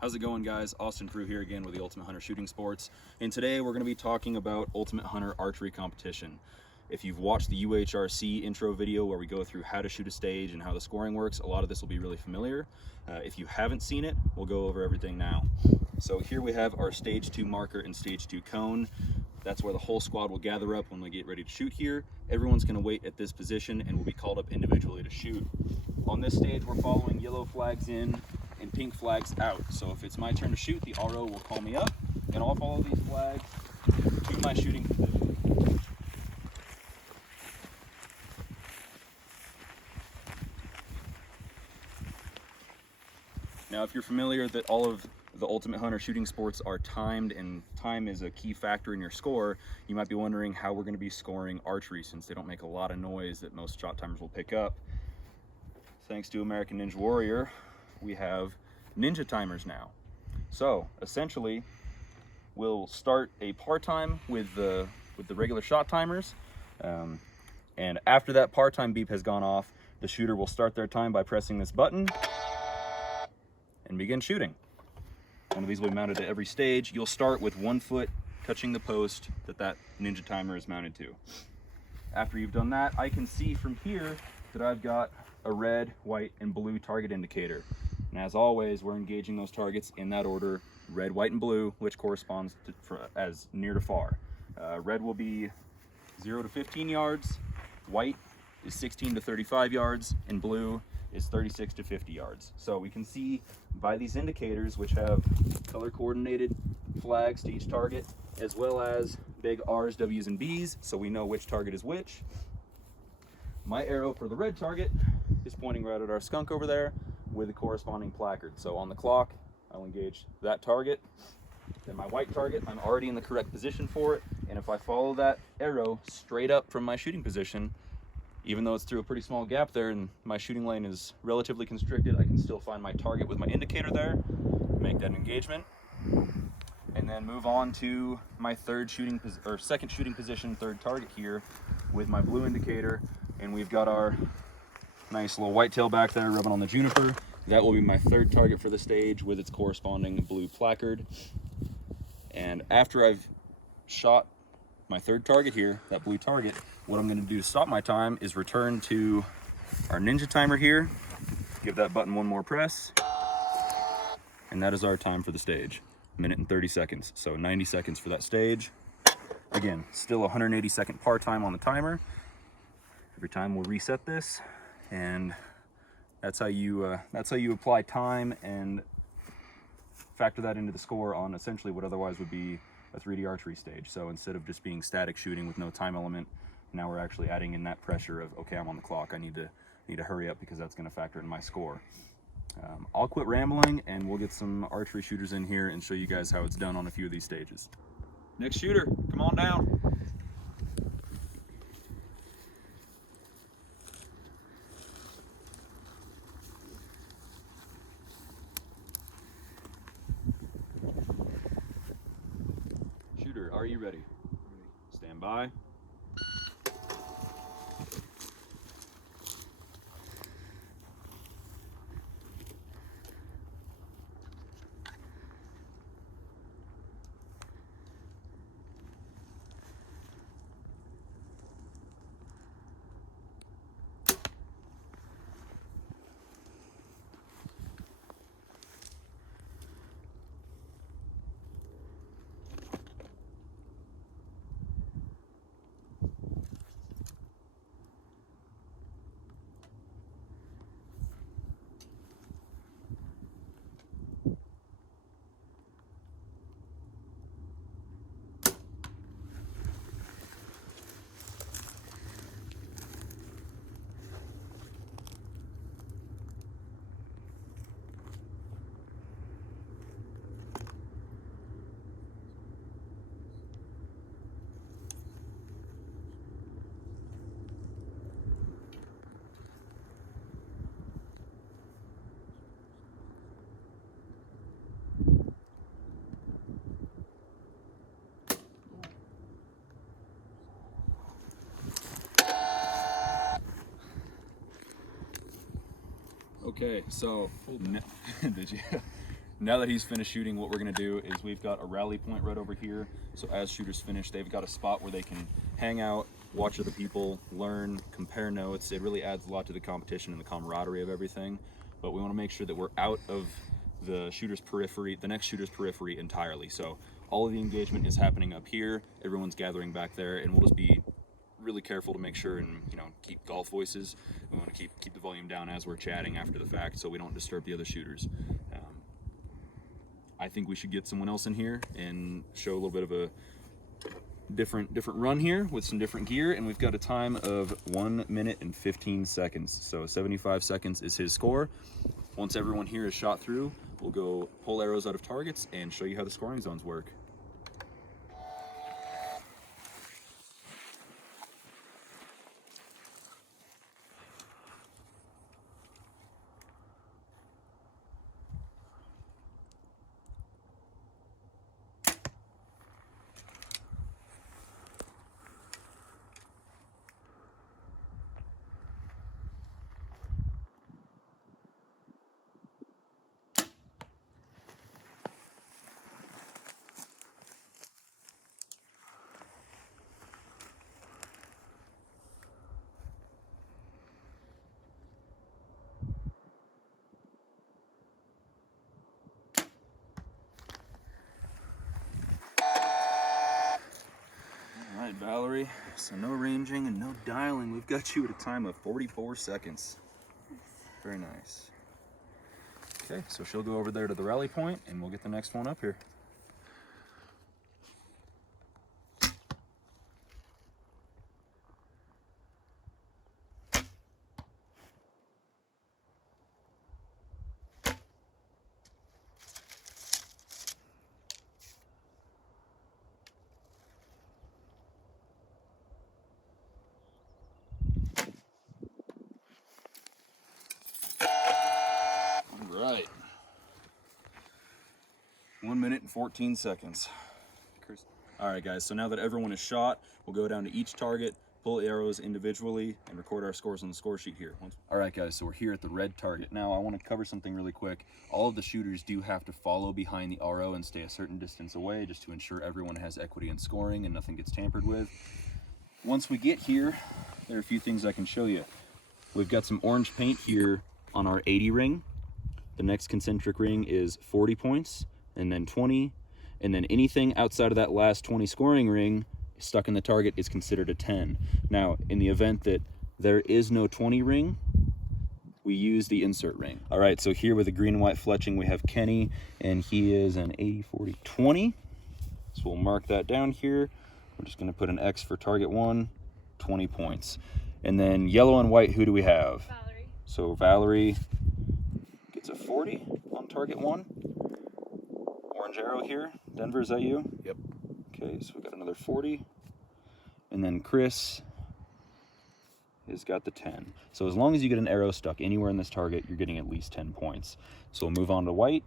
How's it going, guys? Austin Proulx here again with the Ultimate Hunter Shooting Sports, and today we're going to be talking about Ultimate Hunter Archery Competition. If you've watched the UHRC intro video where we go through how to shoot a stage and how the scoring works, a lot of this will be really familiar. If you haven't seen it, we'll go over everything now. So here we have our stage 2 marker and stage 2 cone. That's where the whole squad will gather up when we get ready to shoot here. Everyone's going to wait at this position and will be called up individually to shoot. On this stage, we're following yellow flags in and pink flags out. So if it's my turn to shoot, the RO will call me up and I'll follow these flags to my shooting position. Now, if you're familiar that all of the Ultimate Hunter shooting sports are timed and time is a key factor in your score, you might be wondering how we're going to be scoring archery since they don't make a lot of noise that most shot timers will pick up. Thanks to American Ninja Warrior, we have ninja timers now. So essentially, we'll start a par time with the regular shot timers, and after that par time beep has gone off, the shooter will start their time by pressing this button and begin shooting. One of these will be mounted to every stage. You'll start with 1 foot touching the post that ninja timer is mounted to. After you've done that, I can see from here that I've got a red, white, and blue target indicator. And as always, we're engaging those targets in that order: red, white, and blue, which corresponds to as near to far. Red will be 0 to 15 yards, white is 16 to 35 yards, and blue is 36 to 50 yards. So we can see by these indicators, which have color coordinated flags to each target, as well as big R's, W's, and B's, so we know which target is which. My arrow for the red target is pointing right at our skunk over there with the corresponding placard. So on the clock, I'll engage that target. Then my white target, I'm already in the correct position for it, and if I follow that arrow straight up from my shooting position, even though it's through a pretty small gap there and my shooting lane is relatively constricted, I can still find my target with my indicator there, make that engagement, and then move on to my second shooting position, third target here with my blue indicator. And we've got our nice little whitetail back there rubbing on the juniper. That will be my third target for the stage with its corresponding blue placard. And after I've shot my third target here, that blue target, what I'm going to do to stop my time is return to our ninja timer here, give that button one more press, and that is our time for the stage. 1 minute and 30 seconds. So 90 seconds for that stage. Again, still 180-second par time on the timer. Every time we'll reset this, and that's how you apply time and factor that into the score on essentially what otherwise would be a 3D archery stage. So instead of just being static shooting with no time element, now we're actually adding in that pressure of, okay, I'm on the clock, I need to hurry up because that's going to factor in my score. I'll quit rambling and we'll get some archery shooters in here and show you guys how it's done on a few of these stages. Next shooter, come on down. Shooter, are you ready? Stand by. Okay, so did you? Now that he's finished shooting, what we're gonna do is we've got a rally point right over here. So as shooters finish, they've got a spot where they can hang out, watch other people, learn, compare notes. It really adds a lot to the competition and the camaraderie of everything. But we wanna make sure that we're out of the shooter's periphery, the next shooter's periphery entirely. So all of the engagement is happening up here. Everyone's gathering back there, and we'll just be really careful to make sure and, you know, keep golf voices. We want to keep the volume down as we're chatting after the fact, so we don't disturb the other shooters. I think we should get someone else in here and show a little bit of a different run here with some different gear, and we've got a time of 1 minute and 15 seconds. So 75 seconds is his score. Once everyone here is shot through, we'll go pull arrows out of targets and show you how the scoring zones work. All right, Valerie, so no ranging and no dialing. We've got you at a time of 44 seconds. Very nice. Okay, so she'll go over there to the rally point and we'll get the next one up here. Right. 1 minute and 14 seconds. All right, guys, so now that everyone is shot, we'll go down to each target, pull arrows individually, and record our scores on the score sheet here. All right, guys, so we're here at the red target. Now, I want to cover something really quick. All of the shooters do have to follow behind the RO and stay a certain distance away just to ensure everyone has equity in scoring and nothing gets tampered with. Once we get here, there are a few things I can show you. We've got some orange paint here on our 80 ring. The next concentric ring is 40 points, and then 20, and then anything outside of that last 20 scoring ring stuck in the target is considered a 10. Now, in the event that there is no 20 ring, we use the insert ring. All right, so here with the green and white fletching, we have Kenny, and he is an 80, 40, 20. So we'll mark that down here. We're just gonna put an X for target 1, 20 points. And then yellow and white, who do we have? Valerie. So Valerie gets a 40 on target 1. Orange arrow here. Denver, is that you? Yep. Okay, so we got another 40. And then Chris has got the 10. So as long as you get an arrow stuck anywhere in this target, you're getting at least 10 points. So we'll move on to white.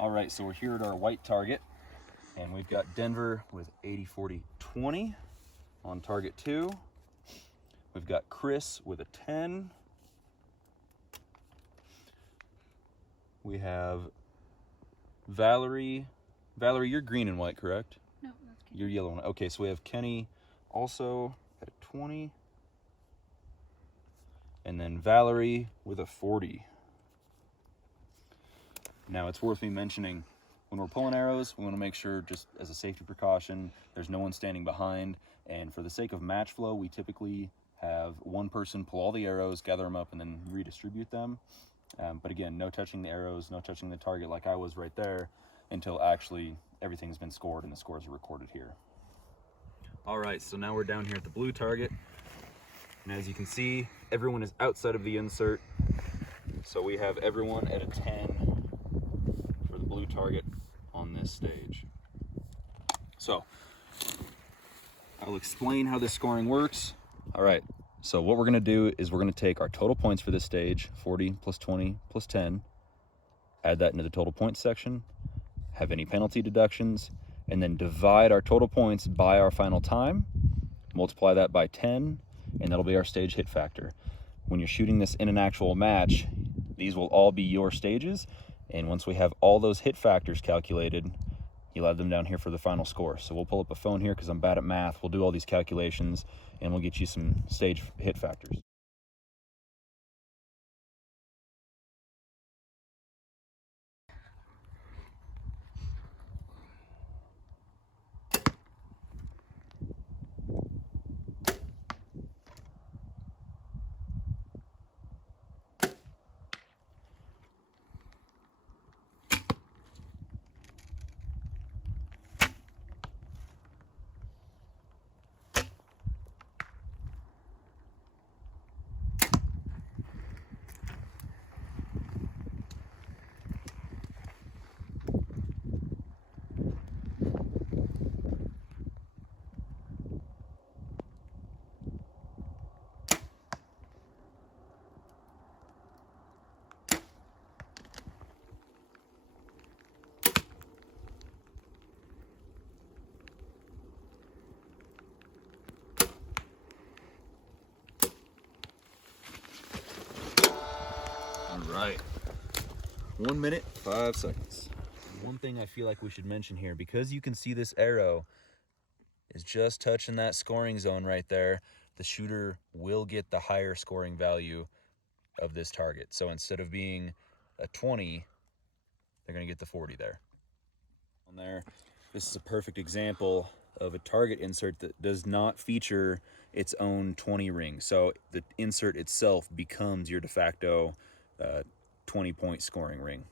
All right, so we're here at our white target, and we've got Denver with 80, 40, 20 on target 2. We've got Chris with a 10. We have Valerie. Valerie, you're green and white, correct? No, that's Kenny. You're yellow and white. Okay, so we have Kenny also at a 20. And then Valerie with a 40. Now, it's worth me mentioning, when we're pulling arrows, we want to make sure, just as a safety precaution, there's no one standing behind. And for the sake of match flow, we typically have one person pull all the arrows, gather them up, and then redistribute them. But again, no touching the arrows, no touching the target like I was right there until actually everything's been scored and the scores are recorded here. All right, so now we're down here at the blue target. And as you can see, everyone is outside of the insert. So we have everyone at a 10 for the blue target on this stage. So I'll explain how this scoring works. All right, so what we're gonna do is we're gonna take our total points for this stage, 40 plus 20 plus 10, add that into the total points section, have any penalty deductions, and then divide our total points by our final time, multiply that by 10, and that'll be our stage hit factor. When you're shooting this in an actual match, these will all be your stages, And once we have all those hit factors calculated, you'll add them down here for the final score. So we'll pull up a phone here because I'm bad at math. We'll do all these calculations and we'll get you some stage hit factors. Right. 1 minute, 5 seconds. One thing I feel like we should mention here, because you can see this arrow is just touching that scoring zone right there, the shooter will get the higher scoring value of this target. So instead of being a 20, they're going to get the 40 there. On there, this is a perfect example of a target insert that does not feature its own 20 ring. So the insert itself becomes your de facto 20-point scoring ring.